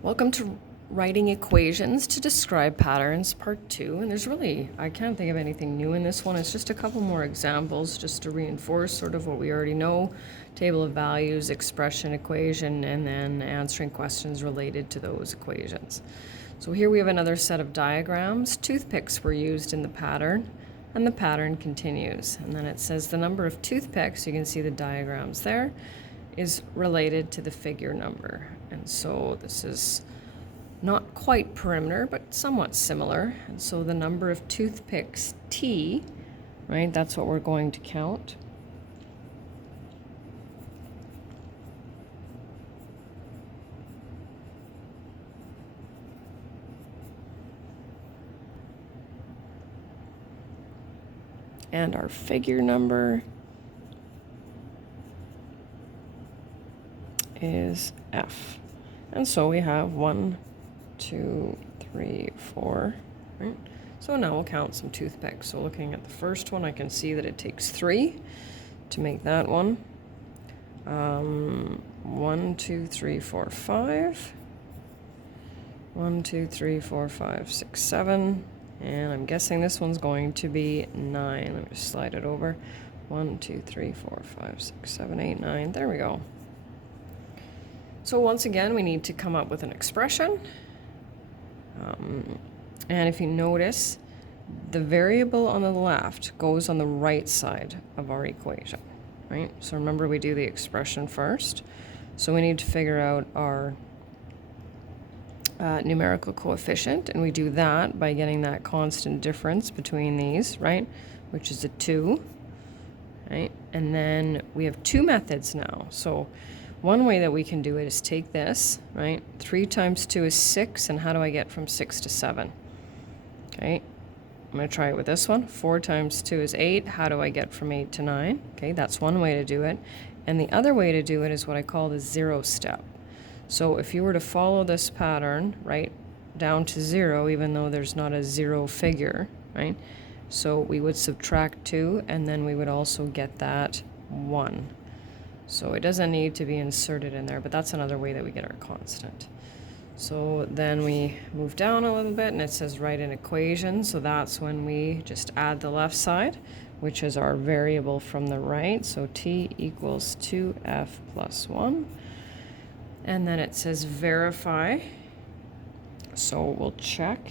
Welcome to Writing Equations to Describe Patterns, Part 2. And there's really, I can't think of anything new in this one. It's just a couple more examples just to reinforce sort of what we already know. Table of values, expression, equation, and then answering questions related to those equations. So here we have another set of diagrams. Toothpicks were used in the pattern, and the pattern continues. And then it says the number of toothpicks, you can see the diagrams there, is related to the figure number. And so this is not quite perimeter, but somewhat similar. And so the number of toothpicks, T, right, that's what we're going to count. And our figure number is F. And so we have 1, 2, 3, 4, right? So now we'll count some toothpicks. So looking at the first one, I can see that it takes 3 to make that one. 1, 2, 3, 4, 5. 1, 2, 3, 4, 5, 6, 7. And I'm guessing this one's going to be 9. Let me just slide it over. 1, 2, 3, 4, 5, 6, 7, 8, 9. There we go. So once again, we need to come up with an expression. And if you notice, the variable on the left goes on the right side of our equation, right? So remember, we do the expression first. So we need to figure out our numerical coefficient, and we do that by getting that constant difference between these, right? Which is a 2, right? And then we have two methods now. So one way that we can do it is take this, right? 3 times 2 is 6, and how do I get from 6 to 7? Okay, I'm going to try it with this one. 4 times 2 is 8. How do I get from 8 to 9? Okay, that's one way to do it. And the other way to do it is what I call the 0 step. So if you were to follow this pattern, right, down to 0, even though there's not a 0 figure, right? So we would subtract 2, and then we would also get that 1. So it doesn't need to be inserted in there, but that's another way that we get our constant. So then we move down a little bit, and it says write an equation. So that's when we just add the left side, which is our variable from the right. So t equals 2f plus 1. And then it says verify. So we'll check.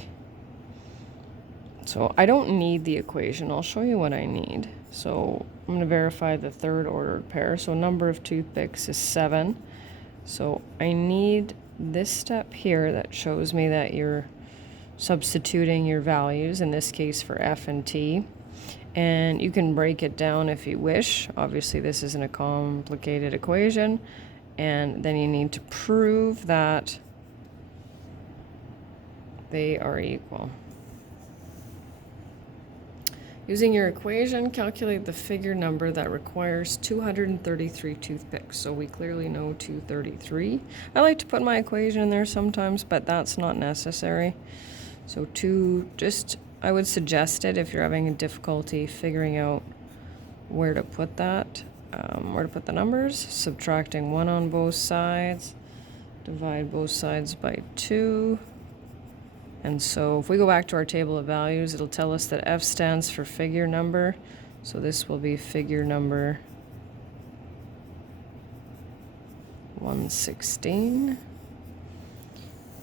So I don't need the equation. I'll show you what I need. So I'm going to verify the third ordered pair. So number of toothpicks is 7. So I need this step here that shows me that you're substituting your values, in this case for F and T. And you can break it down if you wish. Obviously this isn't a complicated equation. And then you need to prove that they are equal. Using your equation, calculate the figure number that requires 233 toothpicks. So we clearly know 233. I like to put my equation in there sometimes, but that's not necessary. So I would suggest it if you're having a difficulty figuring out where to put that, where to put the numbers. Subtracting 1 on both sides. Divide both sides by 2. And so if we go back to our table of values, it'll tell us that F stands for figure number. So this will be figure number 116.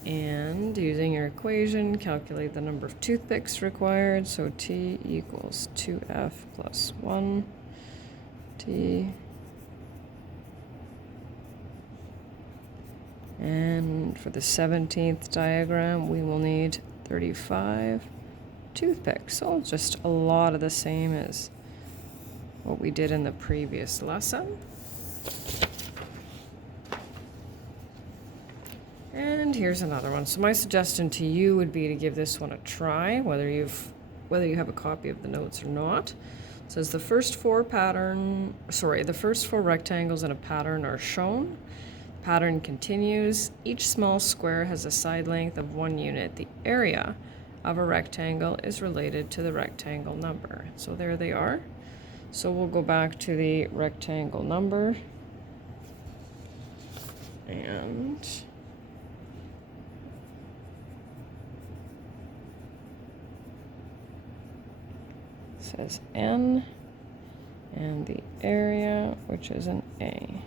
And using your equation, calculate the number of toothpicks required. So T equals 2F plus 1. T. And for the 17th diagram, we will need 35 toothpicks. So just a lot of the same as what we did in the previous lesson. And here's another one. So my suggestion to you would be to give this one a try, whether you have a copy of the notes or not. It says the first four rectangles in a pattern are shown. Pattern continues. Each small square has a side length of 1 unit. The area of a rectangle is related to the rectangle number. So there they are. So we'll go back to the rectangle number. And as N, and the area, which is an A.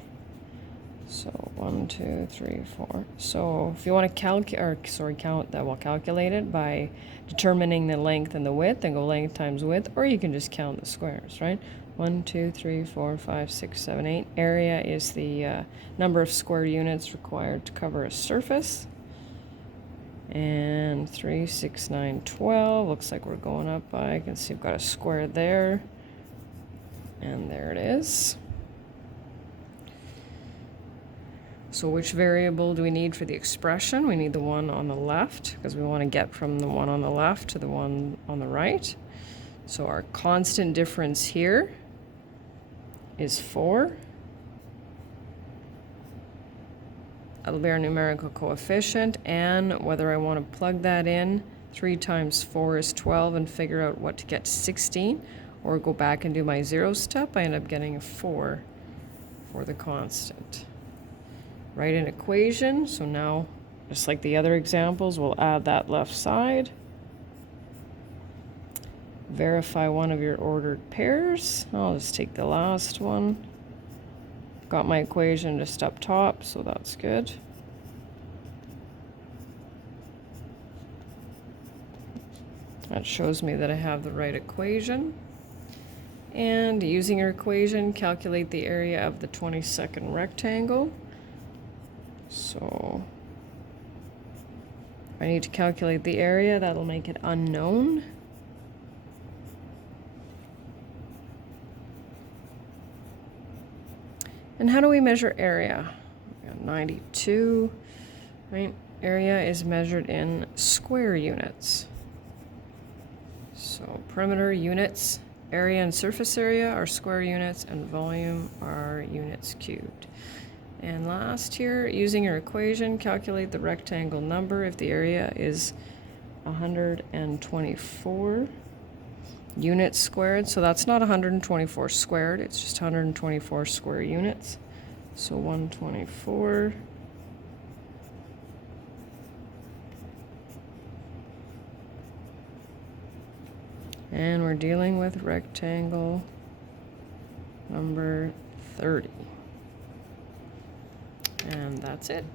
So 1, 2, 3, 4. So if you want to count that, well, calculate it by determining the length and the width, and go length times width, or you can just count the squares, right? 1, 2, 3, 4, 5, 6, 7, 8. Area is the number of square units required to cover a surface. And 3, 6, 9, 12. Looks like we're going up by, I can see I've got a square there. And there it is. So which variable do we need for the expression? We need the one on the left, because we want to get from the one on the left to the one on the right. So our constant difference here is 4. That'll be our numerical coefficient, and whether I want to plug that in, 3 times 4 is 12, and figure out what to get to 16, or go back and do my 0 step, I end up getting a 4 for the constant. Write an equation, so now, just like the other examples, we'll add that left side. Verify one of your ordered pairs. I'll just take the last one. Got my equation just up top, so that's good. That shows me that I have the right equation. And using your equation, calculate the area of the 22nd rectangle. So I need to calculate the area. That'll make it unknown. And how do we measure area? We got 92, right? Area is measured in square units. So perimeter units, area and surface area are square units, and volume are units cubed. And last here, using your equation, calculate the rectangle number if the area is 124 units squared. So that's not 124 squared, it's just 124 square units. So 124. And we're dealing with rectangle number 30. And that's it.